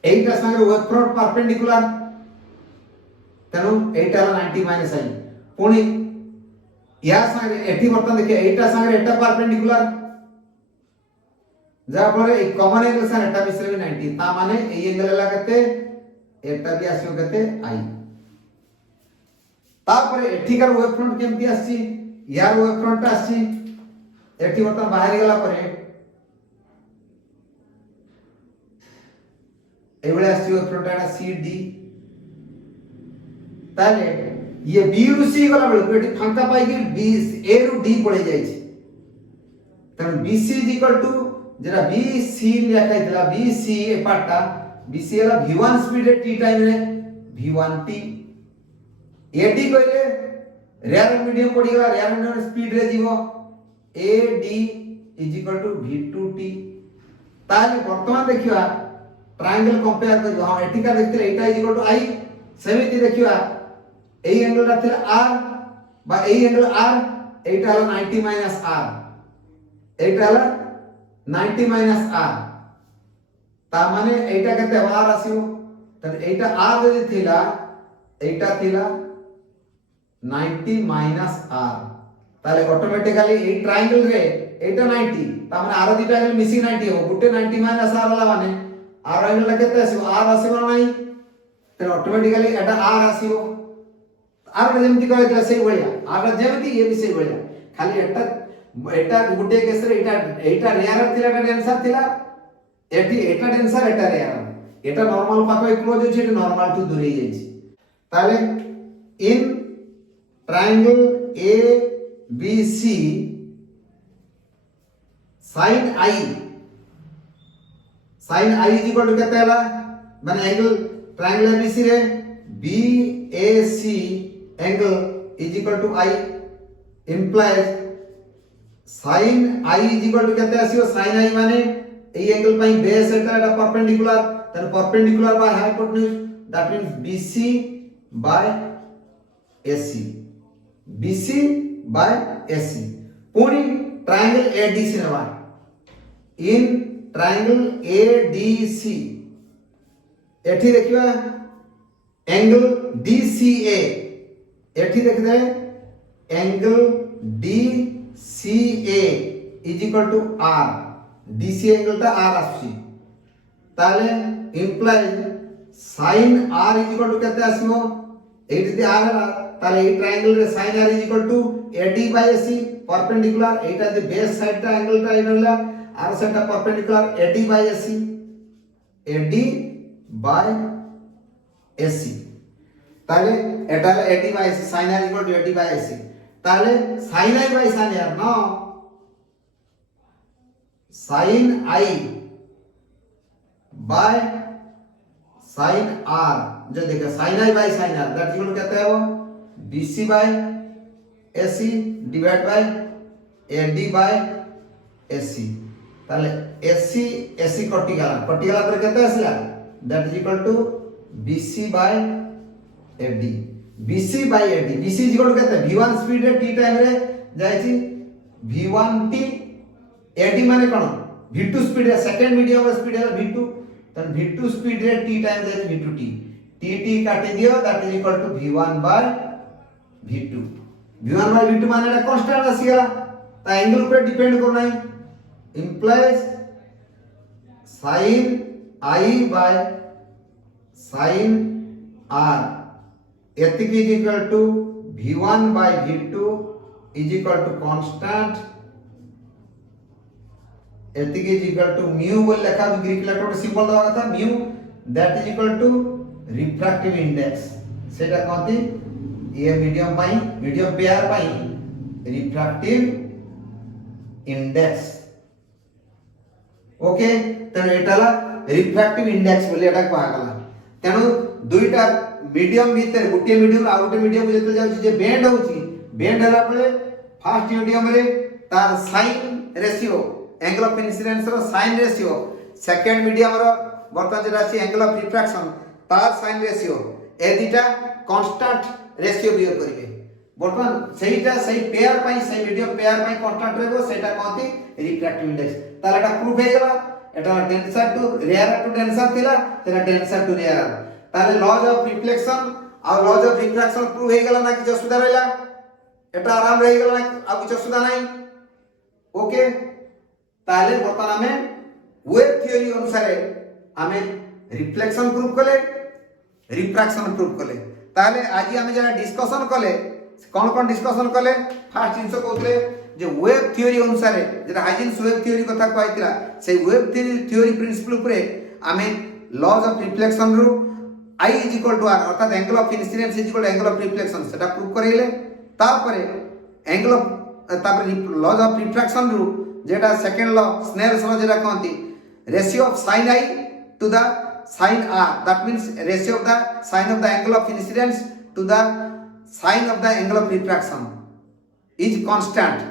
एटा संगे वर्क फ्रंट परपेंडिकुलर तनु एटा 90 माइनस आई पुनी या संगे एठी वर्तन देखिए एटा संगे एटा परपेंडिकुलर जा फल ए कॉमन एंगल सन एटा मिसरे भी 90 ता माने ए एंगल ला केते एटा भी आसीओ केते आई तापर एठिकार वेव फ्रंट केमती आसी यार वेव फ्रंट आसी एठी बर्तन बाहर गला परे एबळे आसी वेव फ्रंट एटा सी डी ताले ये बी रु सी गला बेल एठी फांका पाई कि बी ए रु डी पळे जाई छी तन BC इज इक्वल टू जरा BC लिखा इतला BC ए पार्टा BC वाला v1 स्पीड रे t टाइम रे v1t AD कहले रेयर मीडियम पड़ी गला रेयर मीडियम स्पीड रे जीवो AD is equal to v2t ताले वर्तमान देखिवा ट्रायंगल कंपेयर कर हां एठी का देखते एटा इज इक्वल टू i सेमिति देखिवा ए एंगल रा थिला r बा ए एंगल r एटा हला 90 माइनस r एटा हला 90 माइनस r ता माने एटा केते r आसीओ त एटा r जदि थिला एटा थिला 90 माइनस r ताले ऑटोमेटिकली ए ट्रायंगल रे एटा 90 ता माने r दिटा एंगल मिसिंग 90 हो गुटे 90 माइनस r वाला माने r एंगल केते आसीओ r आसीओ नाही त ऑटोमेटिकली एटा r आसीओ r जेमति कहैतला सेही भलिया r जेमति ये भी सेही भलिया खाली एटा गुटे केस रे एटा रेयर थिला एटा डेंसर थिला एटी एटा डेंसर एटा रेयर एटा नॉर्मल पाको क्लोज अछि एटा नॉर्मल टू दूर जाई छी ताले in triangle A B C sin i is equal to केते हला माने एंगल ट्रायंगल एबीसी रे BAC angle is equal to i implies sin i is equal to केते आसीओ sin i माने ए एंगल पई बेस एटा परपेंडिकुलर तन perpendicular by hypotenuse that means BC by AC BC by AC पूरी triangle ADC नवा इन ट्रायंगल ADC एठी देखिबा एंगल DCA एठी देख दे angle DCA is equal to R DCA angle ता R आसी ताले implies sin R is equal to केते आसीबो एठी दे R ताले ए ट्रायंगल रे sin R is equal to AD by AC perpendicular एटा दे बेस साइड ता एंगल ता इनला R साइड ता perpendicular AD by AC AD by AC ताले एटा AD by AC sin R equal to AD by AC ताले sin I by sin R no sin I by sin R जो देखा sin I by sin R that equal to कहता है वो BC by AC divide by AD by AC ताले AC AC कटिगला पर केते आसला that is equal to BC by AD BC by AD BC is equal to केते v1 speed रे t टाइम रे जायछि v1t AD माने कोन v2 स्पीड रे सेकंड मीडियम रे स्पीड है v2 तन v2 स्पीड रे t टाइम जायछि v2t t काटि दियो that is equal to v1 by v2 v1 by v2 माने एटा कांस्टेंट आसीला ता एंगल ऊपर डिपेंड करना है implies sin I by sin R एतिक is equal to v1 by v2 is equal to constant एतिक इज इक्वल टू म्यू बोल लिखा ग्रीक लेटर सिंबल दवा था mu that is equal to refractive index सेटा कहती ये मीडियम पेयर पाई रिफ्रैक्टिव इंडेक्स ओके तेणु एटाला रिफ्रैक्टिव इंडेक्स बोली एटा कहगला तेणु दुईटा मीडियम भीतर गोटे मीडियम आ गोटे मीडियम जते जाउची जे बेंड होउची बेंड हला पळे फर्स्ट मीडियम रे तार sine ratio angle of incidence रो साइन रेशियो सेकंड मीडियम रो बर्तन जे राशि एंगल ऑफ रिफ्रैक्शन तार साइन रेशियो ए दिटा कांस्टेंट रेशियो बियर करिवे बर्तन सेहीटा सही पेयर पई सही मीडियम पेयर पई कांस्टेंट रहबो सेटा कहती रिफ्रैक्टिव इंडेक्स ताला एटा प्रूफ हे गेला एटा denser to rare to denser थिला तेरा डेंसर टू रेयर ताले लॉज ऑफ रिफ्लेक्शन और लॉज ऑफ रिफ्रैक्शन प्रूफ हे गेला ना कि असुविधा रहला एटा आराम रही गेला आ कुछ असुविधा नहीं ओके ताले बर्तन हमें वेव थ्योरी अनुसार आमे रिफ्लेक्शन प्रूफ कले रिफ्रैक्शन प्रूफ कले ताले आज आमे जरा डिस्कशन कले कौन डिस्कशन कले फास्ट जिंस कहते जे वेव थ्योरी अनुसार जेटा हाइजेंस वेव थ्योरी कथा कहैतिला से वेव थ्योरी प्रिंसिपल ऊपर आमे लॉज ऑफ रिफ्लेक्शन रु I is equal to R अर्थात angle of incidence is equal to angle of reflection सेटा प्रूव करेले तापरे एंगल ऑफ तापरे लॉज ऑफ रिफ्रैक्शन रु जेटा सेकंड लॉ स्नेल्स लॉ जेटा कहंती ratio of sin I to the sin R that means ratio of the sin of the angle of incidence to the sin of the angle of refraction is constant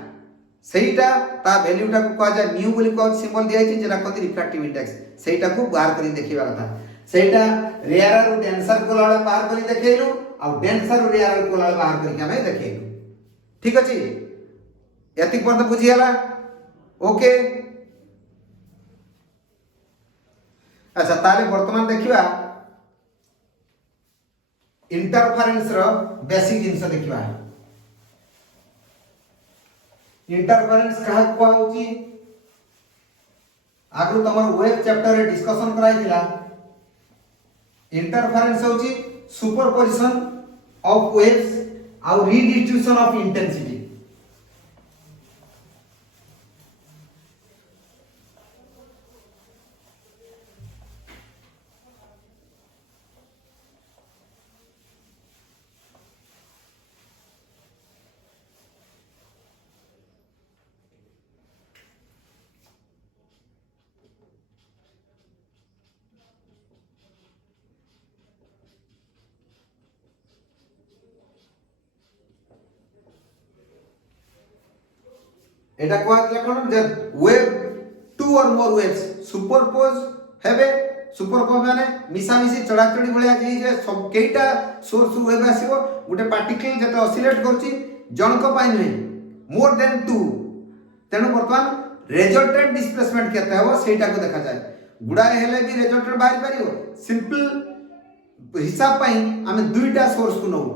सेटा ता वैल्यूटा को कहा जाय mu बोली को symbol दिया छै जेटा कहंती refractive index सेटा को बाहर करी देखिबा कथा सेटा रेयर रु डेंसर को लाडा बाहर करी देखेलु आ डेंसर रु रेयर को लाडा बाहर करी हमें देखेलु ठीक अछि यति पर्यंत बुझी हला ओके अच्छा ताले वर्तमान देखिबा इंटरफेरेंस रो बेसिक जिंस देखिबा इंटरफेरेंस कहा को होची आगु तमर वेब चैप्टर रे डिस्कशन कराइतिला इंटरफेरेंस होची सुपरपोजिशन ऑफ वेव्स और रीडिस्ट्रीब्यूशन ऑफ इंटेंसिटी एटा कहला कोन जे वेव टू और मोर वेव्स सुपरपोज हेबे सुपरपोज माने मिसा मिसी चढ़ा चढ़ी भलिया जे सब केटा सोर्स वेव आसीबो गुटे पार्टिकल जते ऑसिलेट करछि जनक पाइ नै मोर देन 2 तेनु वर्तमान रिजल्टेंट डिस्प्लेसमेंट केते हो सेटा को देखा जाय गुडा हेले भी रिजल्टेंट बाहर परियो सिंपल हिसाब पई हमें दुईटा सोर्स को नो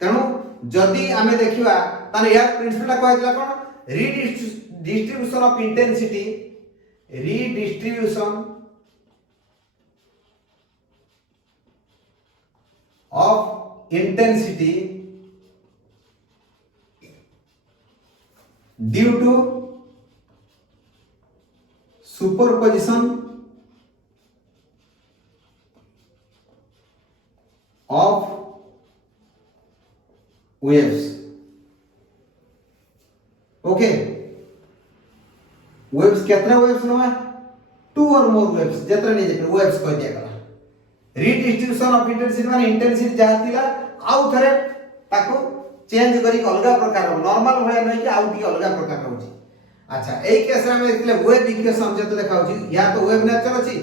तेनु जदी हमें देखिबा ताने यार प्रिंसिपल कहला कोन redistribution of intensity redistribution of intensity due to superposition of waves okay waves केतना वेव्स नो है टू और मोर वेव्स जेतरा नहीं जेकर वेव्स कह दिया गला रीडिस्ट्रीब्यूशन ऑफ इंटेंसिटी माने इंटेंसिटी जहा थिला आउ थरे ताको चेंज करी अलगा प्रकार नॉर्मल भले नहीं कि आउ टी अलगा प्रकार होची अच्छा एई केस रे हम देखले वेव इक्वेशन जते देखा होची या तो वेव नेचर अछि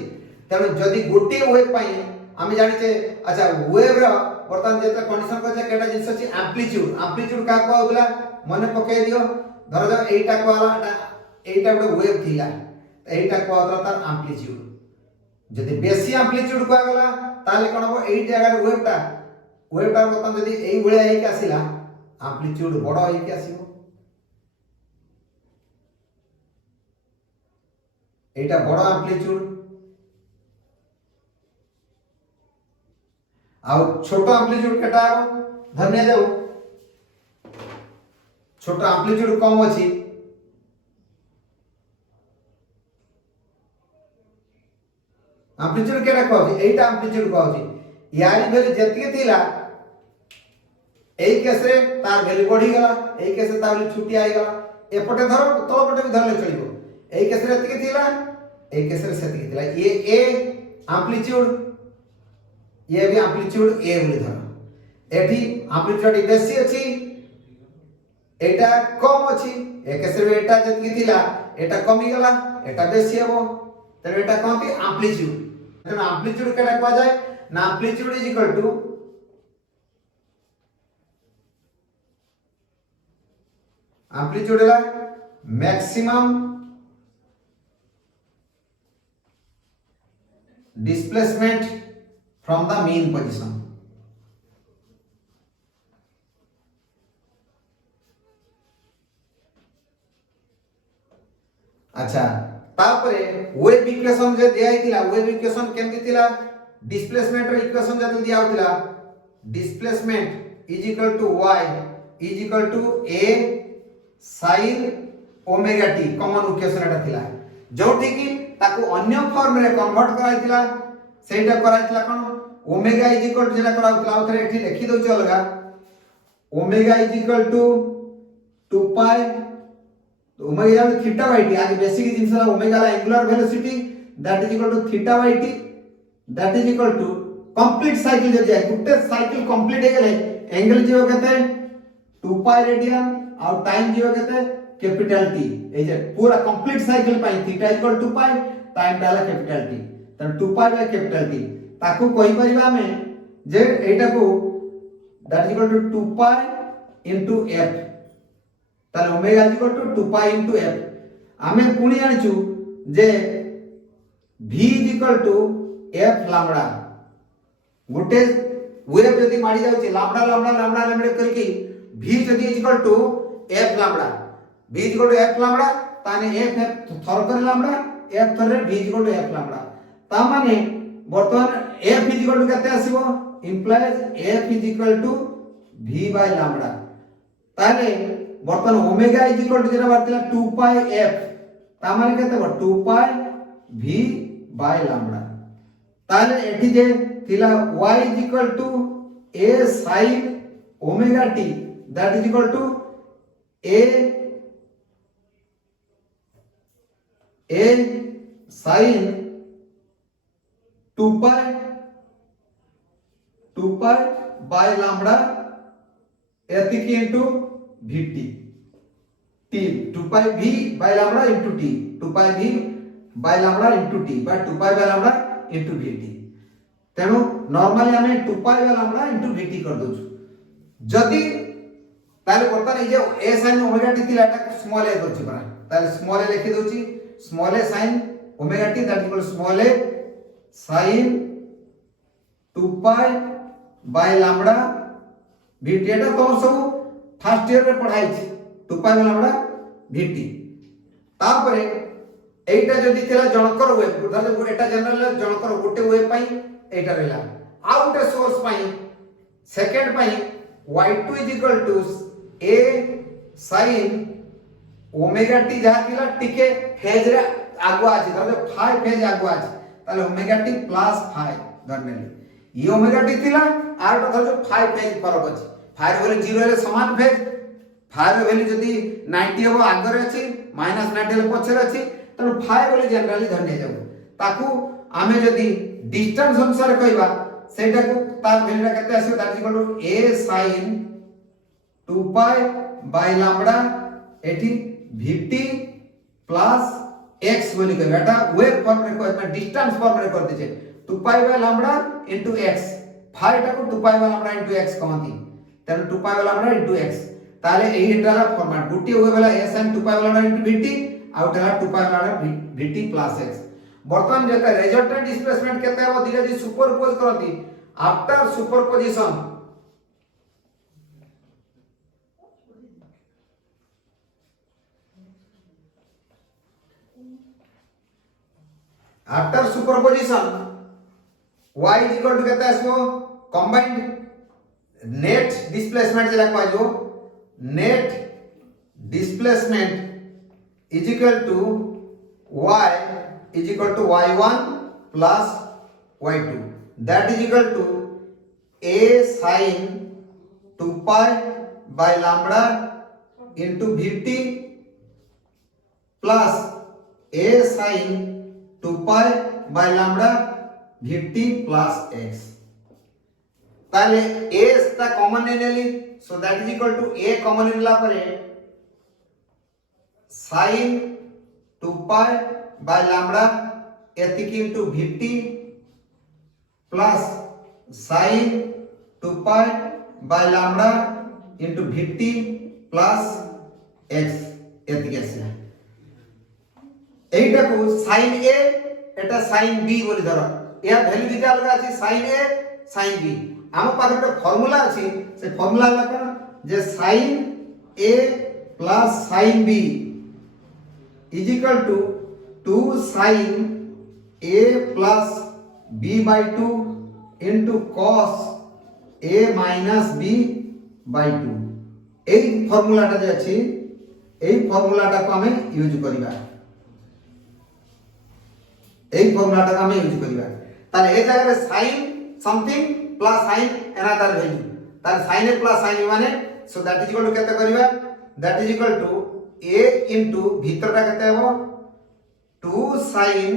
तब जदी गोटे वेव पाई हम जानि छे अच्छा वेव रो वर्तमान जेते कंडीशन को जे केटा जिंस अछि एम्पलीट्यूड का को होतला मने पके दियो धर जा एटा को आला एटा गोटे वेव थिला एटा को होतला तार एम्पलीट्यूड जदी बेसी एम्पलीट्यूड को आगला ताले कोन हो एई जगह रे वेवटा वर्तमान जदी एई भलिया हेक आसीला एम्पलीट्यूड बड़ हेक आसीबो एटा बड़ एम्पलीट्यूड आ छोटो एम्पलीट्यूड केटा हो धन्य जाऊ छोटो एम्पलीट्यूड कम अछि एम्पलीट्यूड केटा कहछि एटा एम्पलीट्यूड कहछि यारी वैल्यू जतिके थिला एई केस रे तार वैल्यू बढ़ी गेला एई केस रे तार वैल्यू छुटी आइ गेला एपटे धरो तो पटे भी धरले चलिबो एई केस रे जतिके थिला एई केस रे सेतिके थिला ये ए एम्पलीट्यूड ये भी एम्पलीट्यूड ए बोली धरो एठी एम्पलीट्यूड बेसी अछि एटा कम अछि एक से एटा जति थिला एटा कमी गला एटा बेसी हेबो त एटा कहती एम्पलीट्यूड त एम्पलीट्यूड केटा कहै जाय ना amplitude is equal to amplitude है maximum displacement from the mean position अच्छा तापरे वेव इक्वेशन जे दिया हितिला वेव इक्वेशन केमति थिला डिस्प्लेसमेंट रे इक्वेशन जते दिया होतिला displacement is equal to y is equal to a sin omega t common equation एटा थिला जोठी की ताको अन्य फॉर्म रे कन्वर्ट कराइतिला सेटा कराइतिला कोन ओमेगा इज इक्वल टू जेला कराउतला उथरे एठी लिखि दोछ अलगा omega is equal to 2 pi omega is theta by T आज बेसिक जिंसला ओमेगा ला angular velocity that is equal to theta by T that is equal to complete cycle जब जाय गुटे साइकिल कंप्लीट हे गेले एंगल जीव केते 2 पाई रेडियन और time जीव केते कैपिटल टी ए जे पूरा कंप्लीट साइकिल पाई थीटा इक्वल 2 पाई टाइम डाला कैपिटल टी त 2 पाई बाय कैपिटल टी ताकू कहि परिबा हमें जे एटा को that is equal to 2 pi into f ताले omega is equal to 2 pi into f हमें पुणी जानिछु जे v is equal to f lambda गुटे वेव जदी माडी जाउची लैम्बडा लैम्बडा लैम्बडा लैम्बडा करके v जदी is equal to f lambda v is equal to f lambda ताने f थर कर लैम्बडा f थर रे v is equal to f lambda ता माने वर्तमान f इज इक्वल टू केते आसीबो implies f is equal to v by lambda ताने वर्तमान ओमेगा इज इक्वल टू जेना बारतिला 2 पाई f ता माने केते हो 2 पाई v बाय लैम्बडा ताने एठी जे थिला y is equal to a sin omega t that is equal to a sin 2 pi by lambda एतिकी into vt t 2 pi v by lambda into t 2 pi v by lambda into t by 2 pi by lambda into vt तेनु normally हमें 2 pi by lambda into vt कर दोछु जदी ताले बर्तन ए जे a sin ओमेगा t थिला एटा स्मॉल a दोछि परा ताले स्मॉल a लिखि दोछि small a sin omega t that equal small a sin 2 pi by lambda vt एटा तो सब फर्स्ट ईयर रे पढ़ाई छी 2 पाई बाय लैम्बडा vt तापरे एटा जदी थिला जनकर वेव ताले एटा जनरल जनकर गोटे वेव पई एटा रहला आ गोटे सोर्स पई सेकंड पई y2 is equal to a sin omega t जहा थिला टिके फेज रे आगुआ अछि ताले फाई फेज आगुआ अछि ताले ओमेगा t प्लस फाई धरनेली ई ओमेगा t थिला आर तो जो फाई फेज फरक अछि फाई वैल्यू 0 रे समान फेज फाई वैल्यू जदी 90 हो आगरे अछि माइनस 90 ले पछरे अछि त फाई वैल्यू जनरली धरने जाऊ ताकू आमे जदी डिस्टेंस अनुसार कहबा सेटा को तार वैल्यू केते आसी that is equal to a sin 2 pi by lambda एठी vt प्लस x बोली के बेटा वेव फॉर्म रे को डिस्टेंस फॉर्म रे कर दे 2 pi by lambda into x phi टा को 2 pi by lambda into x कहती तन 2 pi by lambda into x ताले एटाला फॉर्मेट गुटी होय वाला a sin 2 pi by lambda into vt आउटला 2 pi by lambda vt plus x वर्तमान जेता रिजल्टेंट डिस्प्लेसमेंट केते हो धीरे धीरे सुपरपोज करती after superposition after superposition y is equal to केते आसबो कंबाइंड नेट डिस्प्लेसमेंट जेला कहै जो net displacement is equal to y is equal to y1 plus y2 that is equal to a sin 2 pi by lambda into vt plus a sin 2 pi by lambda vt plus x ताले a ता common नेली so that is equal to a common नेला परे sin 2 pi by lambda एतिकी into vt plus sin 2 pi by lambda into vt plus x एतिकी आसे एटा को sin a Etah sin b बोली धर या वैल्यू दिटा अलग अछि sin a sin b हम पाखर तो फार्मूला अछि से फार्मूला ला कोन जे sin a plus sin b is equal to 2 sin a plus b by 2 into cos a minus b by 2 এই ফর্মুলাটা যে আছে এই ফর্মুলাটাকে আমি ইউজ করিবা তাহলে এই জায়গায় sin something plus sin another value তাহলে sin a plus sin b মানে so that is equal to কেতে করিবা that is equal to a into ভিতরটা কেতে হবে 2 sin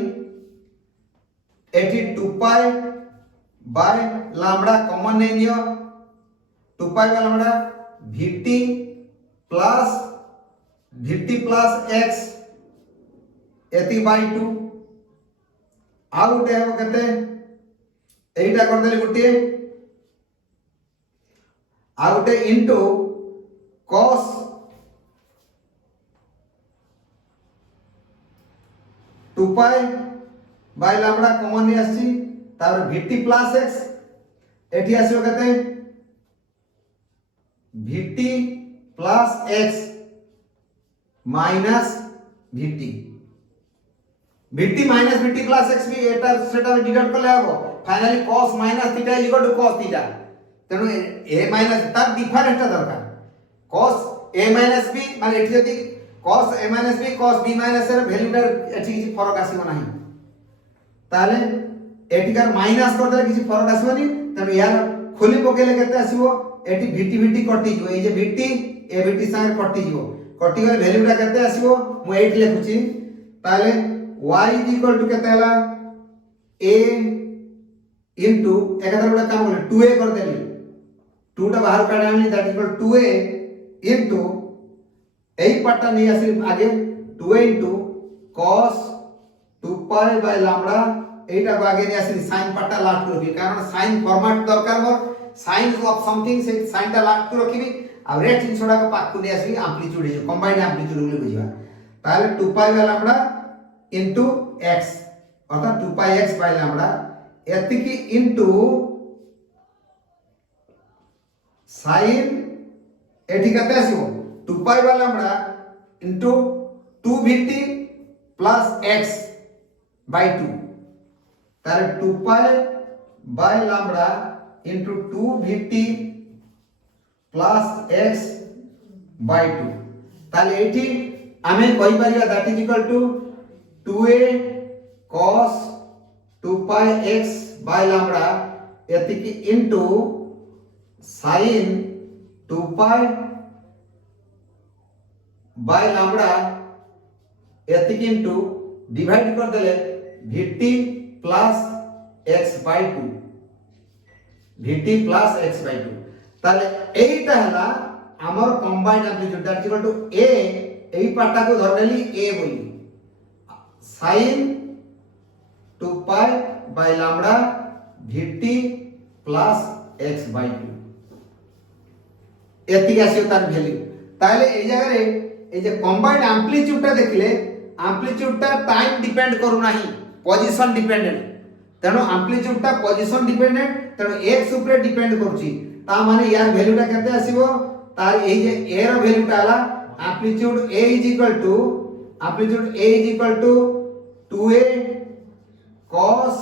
এটি 2 pi by lambda কমন নেই নিও 2 pi by lambda vt plus x এতি by 2 ଆଉ ଗୋଟେ ହେବ କେତେ এইটা କରିଦେଲି ଗୋଟିଏ ଆଉ ଗୋଟେ into cos two pi by lambda common नहीं आसी तार vt plus x एठी आसीबो केते vt plus x minus vt minus vt plus x भी एटा सेटा डिवाइड करले हबो finally cos minus theta is equal to cos theta तेनु a minus तार डिफरेंसटा दरकार cos a minus b माने एठी जदी cos a minus b cos b minus ର ଭ୍ୟାଲୁଟା ଏଠି କିଛି ଫରକ ଆସିବ ନାହିଁ ତାହେଲେ ଏଠିକାର ମାଇନସ୍ କରିଦେଲେ କିଛି ଫରକ ଆସିବନି ତେଣୁ ୟାର ଖୋଲି ପକେଇଲେ କେତେ ଆସିବ ଏଠି vt କଟି ଯିବ ଏଇ ଯେ vt a vt ସାଙ୍ଗରେ କଟି ଯିବ କଟି ଗଲେ ଭ୍ୟାଲୁଟା କେତେ ଆସିବ ମୁଁ ଏଇଠି ଲେଖୁଛି ତାହେଲେ y କେତେ ହେଲା a into ଏକାଥରେ ଗୋଟେ କାମ କଲେ 2a କରିଦେଲି 2 ଟା ବାହାର କାढି ଆଣିଲି that is equal 2a into এই পার্টটা নিয়ে আসি আগে 2 into cos 2 pi by lambda এইটা আগে নিয়ে আসি sin পার্টটা লাস্ট করবি কারণ sin ফরম্যাট দরকার মোর sin অফ সামথিং সেই সাইনটা লাস্ট করে রাখবি আর রেট জিনিসটাকে পাকু নিয়ে আসবি অ্যামপ্লিটিউড কম্বাইন্ড অ্যামপ্লিটিউড বলে বুঝবা তাহলে 2 pi by lambda into x অর্থাৎ 2 pi x by lambda এতিকি into sin এটি কত আসিব 2 pi by lambda into 2 vt plus x by 2 তাহলে 2 pi by lambda into 2 vt plus x by 2 তাহলে এটি আমি কই পারিবা that is equal to 2a cos 2 pi x by lambda এতিকি into sin 2 pi by lambda एतिक into divide कर देले vt plus x by 2 vt plus x by 2 ताले एटा हला हमर combined amplitude that equal to a एई पार्टा को धरलेली a बोली sin 2 pi by lambda vt plus x by 2 एतिक आसीयो तार वैल्यू ताले एई जगह रे এই যে কম্বাইন্ড অ্যামপ্লিটিউডটা দেখলে অ্যামপ্লিটিউডটা টাইম ডিপেন্ড করু নাই পজিশন ডিপেন্ডেন্ট তেনো অ্যামপ্লিটিউডটা পজিশন ডিপেন্ডেন্ট তেনো x উপরে ডিপেন্ড করছি তা মানে ইয়ার ভ্যালুটা কেতে আসিবো তার এই যে a র ভ্যালুটা হলা amplitude a is equal to 2a cos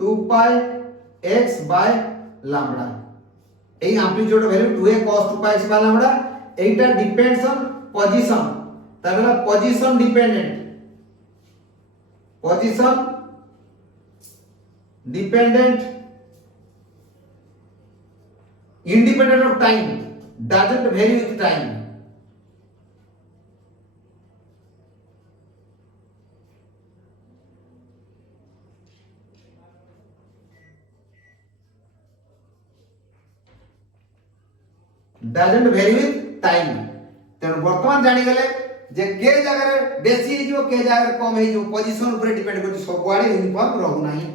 2 pi x by lambda এই amplitude value 2a cos 2 pi x by lambda এইটা ডিপেন্ডস অন position তাহলে position dependent independent of time doesn't vary with time तेणु बर्तमान जानी गले जे के जगह बेसी जो के जगह कम हे जो पोजीशन ऊपर डिपेंड करछि सब आड़े यूनिफॉर्म रहू नाही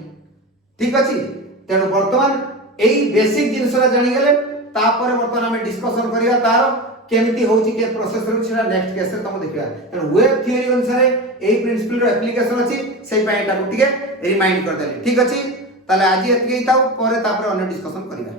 ठीक अछि तेणु बर्तमान एई बेसिक जिंसरा जानी गले तापर बर्तमान हम डिस्कशन करिया तार केमिति होछि के प्रोसेस होछि सेटा नेक्स्ट केस रे तम देखिया तेणु वेब थ्योरी अनुसार एई प्रिंसिपल रो एप्लीकेशन अछि सेई पाइटा गुटिके रिमाइंड कर देले ठीक अछि ताले आज एतके ताऊ परे तापर अन्य डिस्कशन करिया।